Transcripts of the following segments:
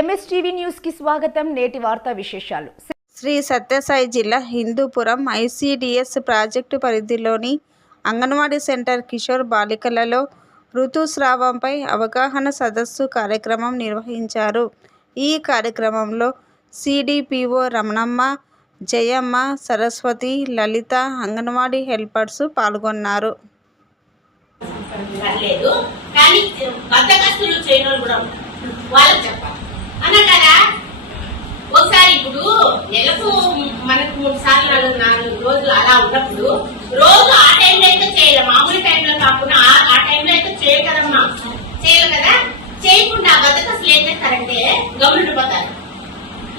MSTV న్యూస్కి స్వాగతం. నేటి వార్తా విశేషాలు. శ్రీ సత్యసాయి జిల్లా హిందూపురం ఐసిడిఎస్ ప్రాజెక్టు పరిధిలోని అంగన్వాడీ సెంటర్ కిషోర్ బాలికలలో ఋతుస్రావంపై అవగాహన సదస్సు కార్యక్రమం నిర్వహించారు. ఈ కార్యక్రమంలో సిడిపిఓ రమణమ్మ జయమ్మ సరస్వతి లలిత అంగన్వాడీ హెల్పర్స్ పాల్గొన్నారు. పర్లేదు కానీ బద్దకస్తులు చేయని వాళ్ళు కూడా ఉన్నారు. వాళ్ళకి చెప్పాలి. అన్నా కదా ఒకసారి ఇప్పుడు నెలకు మనకు మూడు సార్లు నాలుగు నాలుగు రోజులు అలా ఉన్నప్పుడు రోజు ఆ టైంలో అయితే చేయాలి. మామూలు టైంలో కాకుండా ఆ- టైంలో అయితే చేయాలి కదమ్మా. చేయాలి కదా? చేయకుండా బద్దకస్తులు ఏం చేస్తారంటే గమనిపోతారు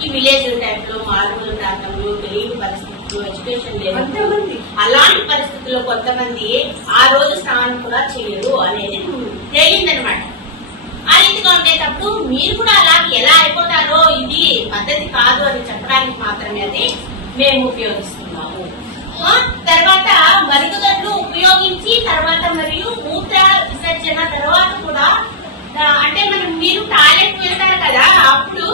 ఈ విలేజ్ టైప్లో మారుమూల ప్రాంతంలో తెలియని పరిస్థితులు ఎడ్యుకేషన్ లేదు. అలాంటి పరిస్థితుల్లో కొంతమంది ఆ రోజు స్నానం కూడా చేయరు అనేది తేలిందనమాట. ఆ రీతిగా ఉండేటప్పుడు మీరు కూడా అలా ఎలా అయిపోతారో ఇది పద్ధతి కాదు అని చెప్పడానికి మాత్రమే అది మేము ఉపయోగిస్తున్నాము. తర్వాత మరుగుదొడ్లు ఉపయోగించి తర్వాత మరియు మూత్ర విసర్జన తర్వాత కూడా అంటే మనం మీరు టాయిలెట్ వెళ్తారు కదా అప్పుడు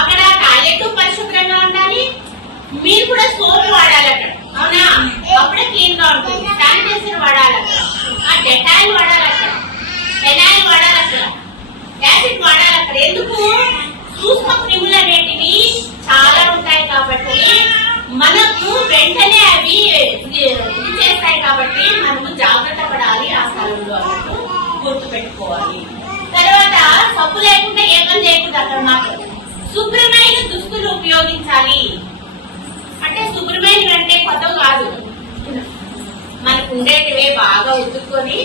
అక్కడ టాయిలెట్ పరిశుభ్రంగా ఉండాలి. మీరు కూడా సోప్ వాడాలి అక్కడ. అవునా? అప్పుడే క్లీన్గా ఉంటుంది. శానిటైజర్ వాడాలి అక్కడ. ఆ డెటాయిల్ వాడాలి అక్కడ. ఫెనాయిల్ వాడాలి యాసిడ్ వాడాలి అక్కడ. ఎందుకు? సూక్ష్మ క్రిములు అనేటివి చాలా ఉంటాయి కాబట్టి మనకు వెంటనే అవి ఇది చేస్తాయి కాబట్టి మనము జాగ్రత్త పడాలి ఆ స్థలంలో అన్నట్టు గుర్తు పెట్టుకోవాలి. తర్వాత సబ్బు లేకుండా ఏ పని అక్కడ మాకు? శుభ్రమైన దుస్తులు ఉపయోగించాలి. అంటే శుభ్రమైన అంటే కొత్త కాదు. మనకు ఉండేటివే బాగా ఉతుక్కొని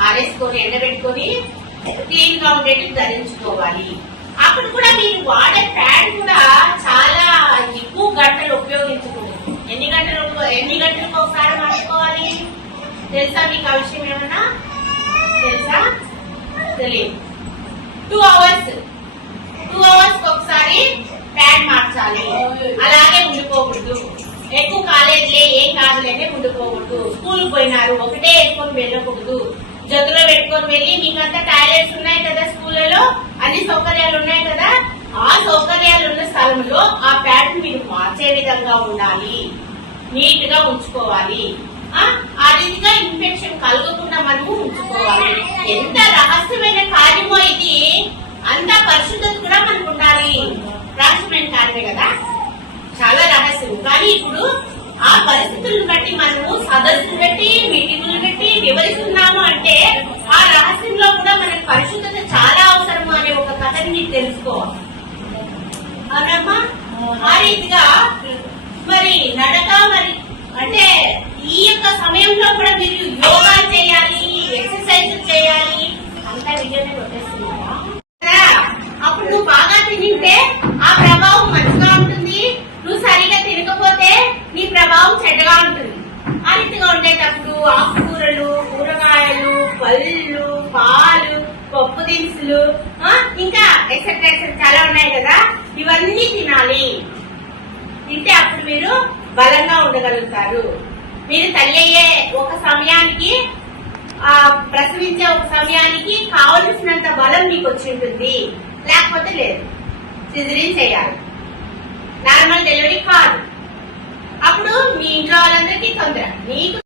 ఆరేసుకొని ఎండబెట్టుకొని క్లీన్గా ఉండేటివి ధరించుకోవాలి. అప్పుడు కూడా మీరు వాడే ప్యాడ్ కూడా చాలా ఎక్కువ గంటలు ఉపయోగించకూడదు ఎన్ని గంటలు ఎన్ని గంటలకు ఒకసారి మార్చుకోవాలి? తెలుసా మీకు ఆ విషయం ఏమన్నా? తెలుసా? తెలియదు. టూ అవర్స్ టూ అవర్స్ ఒకసారి ప్యాడ్ మార్చాలి. అలాగే ఉండిపోకూడదు. ఎక్కువ కాలేజీలే ఏం కాదులేనే జతలో పెట్టుకొని వెళ్ళి మీకంతా టాయిలెట్స్ ఉన్నాయి కదా స్కూళ్ళలో అన్ని సౌకర్యాలు ఉన్నాయి కదా ఆ సౌకర్యాలు ఉన్న స్థలంలో ఆ ప్యాడ్ మీరు మార్చే విధంగా ఉండాలి. నీట్గా ఉంచుకోవాలి. ఆ ఆ రీతిగా ఇన్ఫెక్షన్ కలగకుండా మనము ఉంచుకోవాలి. ఎంత రహస్యమైన కార్యమో ఇది. అంత పరిశుద్ధత కూడా మనకు ఉండాలి. రహస్యమైన కార్యమే కదా. చాలా రహస్యం కానీ ఇప్పుడు ఆ పరిస్థితులను బట్టి మనము తెలుసుకోవాలి అవునమ్మా? ఆ రీతిగా మరి నడక మరి అంటే ఈ యొక్క సమయంలో కూడా మీరు యోగా చేయాలి ఎక్సర్సైజ్ చేయాలి అంతా విజయమే కొట్టేస్తున్నారా కదా? అప్పుడు నువ్వు బాగా తినింటే ఆ ప్రభావం మంచిగా ఉంటుంది. నువ్వు సరిగా తినకపోతే నీ ప్రభావం చెడ్డగా ఉంటుంది. ఆ రీతిగా ఉండేటప్పుడు ఆకుకూరలు కూరగాయలు పళ్ళు పాలు పప్పు దినుసులు ఇంకా ఎక్సెట్రా ఎక్సెట్రా చాలా ఉన్నాయి కదా? ఇవన్నీ తినాలి. తింటే అప్పుడు మీరు బలంగా ఉండగలుగుతారు. మీరు తల్లి అయ్యే ఒక సమయానికి ఆ ప్రసవించే ఒక సమయానికి కావలసినంత బలం మీకు వచ్చి ఉంటుంది. లేకపోతే లేదు. సిజరీన్ చేయాలి. నార్మల్ డెలివరీ కాదు. అప్పుడు మీ ఇంట్లో వాళ్ళందరికీ తొందర. నీకు